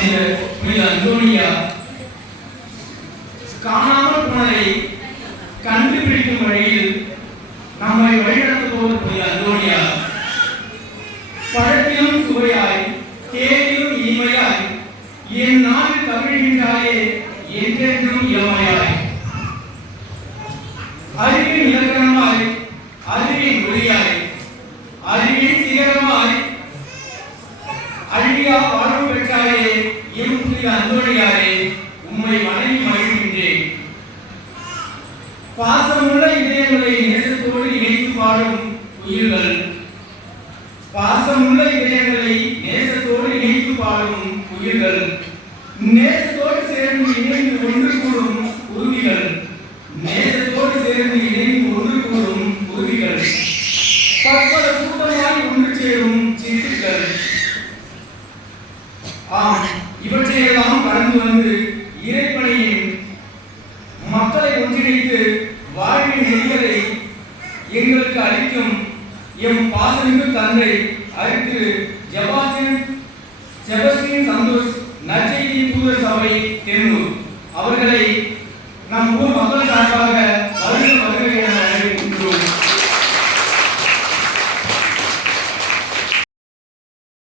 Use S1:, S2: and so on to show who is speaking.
S1: செய்த புனித அந்தோனியா. காணாமல் போனதை கண்டுபிடிக்கும் வழியில் நம்மை வழிநடத்துபவர் புனித அந்தோனியா. பழத்திலும் சுவையாய் தேனிலும் இனிமையாய் என் நாவில் தமிழ்கின்றாயே என்றென்றும் இளமையாய். அறிவின் இலக்கணமாய் அறிவின் ஒளியாய் அறிவின் சிகரமாய் அழியா எம் புனித அந்தோணியாரே உம்மை வணங்கி மகிழ்கின்றேன். பாசமுள்ள இதயங்களை நேசத்தோடு இணைத்து பாடும் உயிர்கள். பாசமுள்ள இதயங்களை நேசத்தோடு இணைத்து பாடும் உயிர்கள். நேசத்தோடு சேர்ந்து இணைந்து ஒன்று கூடும் உறுதிகள். நேசத்தோடு சேர்ந்து இணைந்து ஒன்று கூடும் உறுதிகள். பற்பல கூட்டமாய் ஒன்று சேரும் சித்துக்கள் ஆம். இவற்றையெல்லாம் கடந்து வந்து இறைப்பனையின் மக்களை ஒன்றிணைத்து வாழ்வின் நெறிகளை எங்களுக்கு அளிக்கும் எம் பாசமிகு தந்தை அறிந்து ஜபாசின் செபஸ்டின் சந்தோஷ் நற்செய்தி தூதர் சபை தென்னூர். அவர்களை நம் ஊர் மக்கள் சார்பாக